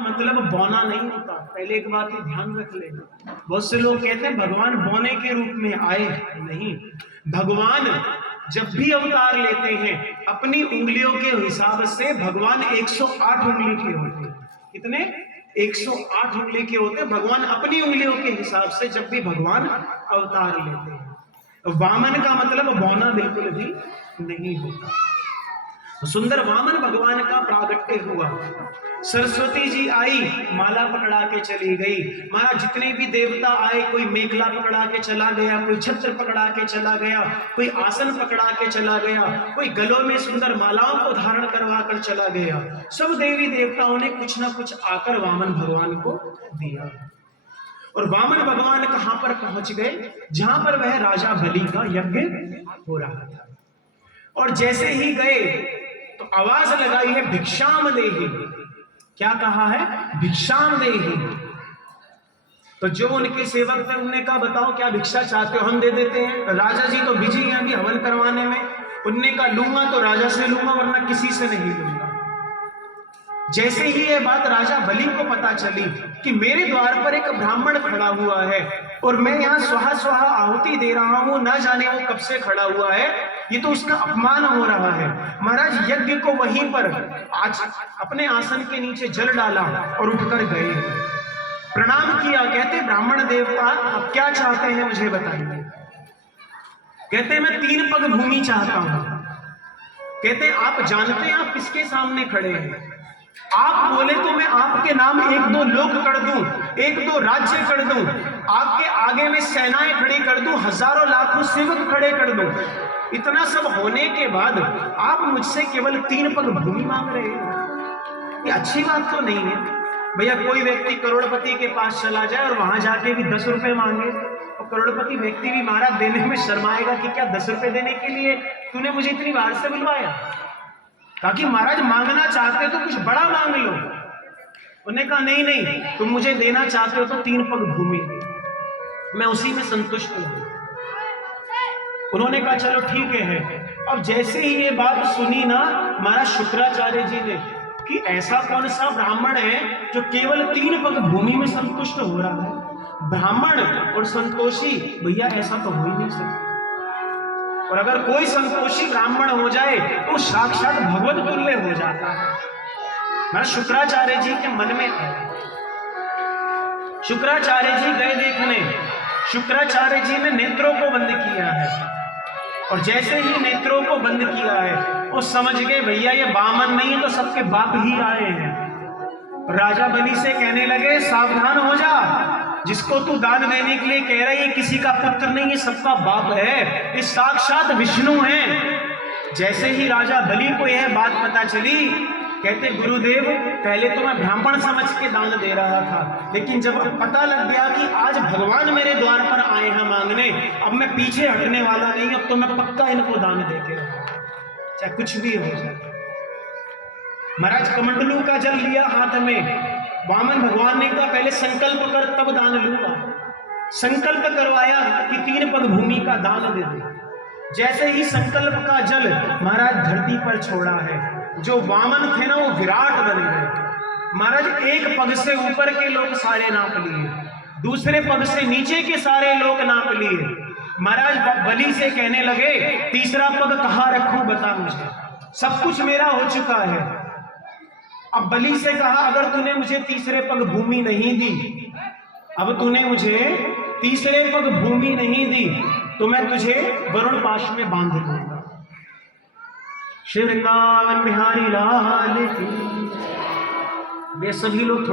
मतलब बौना नहीं होता। पहले एक बात ही ध्यान रख लेना। बहुत से लोग कहते हैं भगवान बौने के रूप में आए, नहीं। भगवान जब भी अवतार लेते हैं अपनी उंगलियों के हिसाब से भगवान 108 उंगली के होते हैं। कितने? 108 उंगली के होते हैं। भगवान अपनी उंगलियों के हिसाब से जब भी भगवान अवतार लेते हैं। वामन का मतलब बौना बिल्कुल भी नहीं होता। सुंदर वामन भगवान का प्रागट्य हुआ। सरस्वती जी आई, माला पकड़ा के चली गई। महाराज जितने भी देवता आए, कोई मेखला पकड़ा के चला गया, कोई छत्र पकड़ा के चला गया, कोई आसन पकड़ा के चला गया, कोई गलों में सुंदर मालाओं को धारण करवा कर चला गया। सब देवी देवताओं ने कुछ ना कुछ आकर वामन भगवान को दिया। और वामन भगवान कहां पर पहुंच गए? जहां पर वह राजा बलि का यज्ञ हो रहा था। और जैसे ही गए तो आवाज लगाई है भिक्षाम देहि। क्या कहा है? भिक्षाम देहि। तो जो उनके सेवक थे उनने कहा बताओ क्या भिक्षा चाहते हो, हम दे देते हैं। तो राजा जी तो बिजी हैं अभी हवन करवाने में। उनने कहा लूंगा तो राजा से लूंगा वरना किसी से नहीं लूंगा। जैसे ही ये बात राजा बलि को पता चली कि मेरे द्वार पर एक ब्राह्मण खड़ा हुआ है और मैं यहाँ स्वाहा स्वाहा आहुति दे रहा हूं, ना जाने वो कब से खड़ा हुआ है, ये तो उसका अपमान हो रहा है। महाराज यज्ञ को वहीं पर आज अपने आसन के नीचे जल डाला और उठकर गए, प्रणाम किया। कहते ब्राह्मण देवता आप क्या चाहते हैं मुझे बताइए। कहते मैं 3 पग भूमि चाहता हूं। कहते आप जानते हैं आप किसके सामने खड़े हैं? आप बोले तो मैं आपके नाम 1-2 लोक कर दूं, 1-2 राज्य कर दूं, आपके आगे में सेनाएं खड़ी कर दूं, हजारों लाखों सेवक खड़े कर दूं। इतना सब होने के बाद आप मुझसे केवल 3 पग भूमि मांग रहे हैं। ये अच्छी बात तो नहीं है भैया। कोई व्यक्ति करोड़पति के पास चला जाए और वहां जाके भी 10 रुपए मांगे, और करोड़पति व्यक्ति भी महाराज देने में शर्माएगा कि क्या 10 रुपए देने के लिए तूने मुझे इतनी बार से बुलवाया। ताकि महाराज मांगना चाहते हो तो कुछ बड़ा मांग लो। उन्होंने कहा नहीं नहीं, तुम मुझे देना चाहते हो तो 3 पग भूमि, मैं उसी में संतुष्ट हूं। उन्होंने कहा चलो ठीक है। अब जैसे ही ये बात सुनी ना महाराज शुक्राचार्य जी ने कि ऐसा कौन सा ब्राह्मण है जो केवल 3 पग भूमि में संतुष्ट हो रहा है। ब्राह्मण और संतोषी भैया ऐसा तो हो ही नहीं सकता। और अगर कोई संतोषी ब्राह्मण हो जाए तो साक्षात भगवत तुल्य हो जाता है। महाराज शुक्राचार्य जी के मन में आया। शुक्राचार्य जी गए देखने। शुक्राचार्य जी ने नेत्रों को बंद किया है, और जैसे ही नेत्रों को बंद किया है वो समझ गए भैया ये वामन नहीं है तो सबके बाप ही आए हैं। राजा बलि से कहने लगे सावधान हो जा, जिसको तू दान देने के लिए कह रहा है ये किसी का पुत्र नहीं, ये सबका बाप है, ये साक्षात विष्णु है। जैसे ही राजा बलि को यह बात पता चली, कहते गुरुदेव पहले तो मैं ब्राह्मण समझ के दान दे रहा था, लेकिन जब पता लग गया कि आज भगवान मेरे द्वार पर आए हैं मांगने, अब मैं पीछे हटने वाला नहीं। अब तो मैं पक्का इनको दान दे के रहूंगा, चाहे कुछ भी हो जाए। महाराज कमंडलू का जल लिया हाथ में। वामन भगवान ने कहा पहले संकल्प कर तब दान लूंगा। संकल्प करवाया कि 3 पग भूमि का दान दे दे। जैसे ही संकल्प का जल महाराज धरती पर छोड़ा है, जो वामन थे ना वो विराट बन गए। महाराज एक पग से ऊपर के लोग सारे नाप लिए, दूसरे पग से नीचे के सारे लोग नाप लिए। महाराज बलि से कहने लगे तीसरा पग कहां रखूं बता मुझे, सब कुछ मेरा हो चुका है। अब बलि से कहा अगर तूने मुझे तीसरे पग भूमि नहीं दी, अब तूने मुझे तीसरे पग भूमि नहीं दी तो मैं तुझे वरुण पाश में बांध दूंगा। श्री वृंदावन बिहारी लाल की। वे सभी लोग